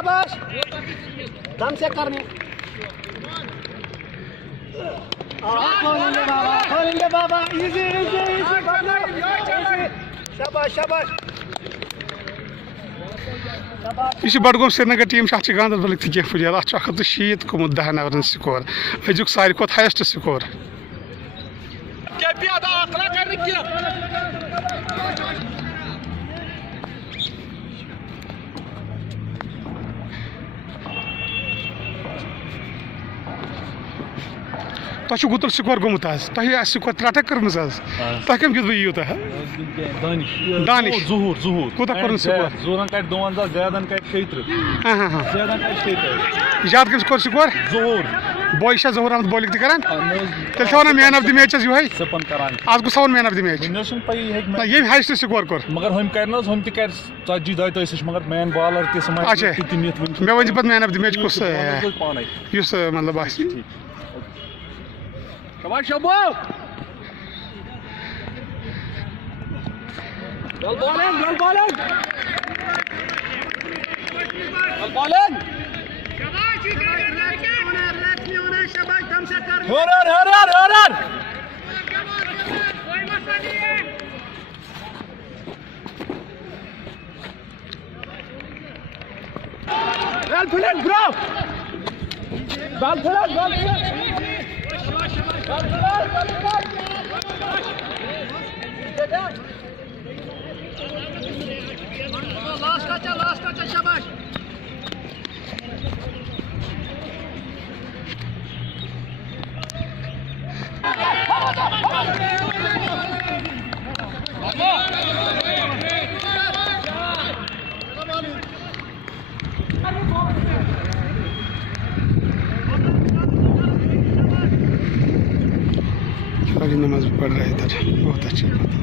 शाबाश दम से करने खोलेंगे बाबा इजी इजी इजी शाबाश शाबाश यह बडगोम श्रीनगर टीम गांधरबल कह प्लेयर अत 170 गोमुत 10 ओवरन स्कोर अजुक सारे खुद हाइस्ट स्कोर तुम गुतुल स्कोर गोमुत तुम स्कोर 3 टक कर्म तुम कम गिद यूत दानिश कूत कोर स्कोर इजाद कम कोर स्कोर बॉय जहूर अहमद बॉलिंग तक तेल मैन ऑफ द मैच यू आज गो मैन ऑफ द मैच ये हाइस्ट स्कोर कोर मगर हम कर मगर मैन बॉलर अच्छा मे वन पे मैन ऑफ द मैच कुछ मतलब Come on, Shabbo! Well balling, well balling! Well balling! Shabash, you can get that kick! Let's be on it, Shabash, come set kar. Hurrah! Come on, koi masla nahi hai. Well played, bro! Well played! Last touch, shabash. नमाज पढ़ रहा है इधर बहुत अच्छी बात है।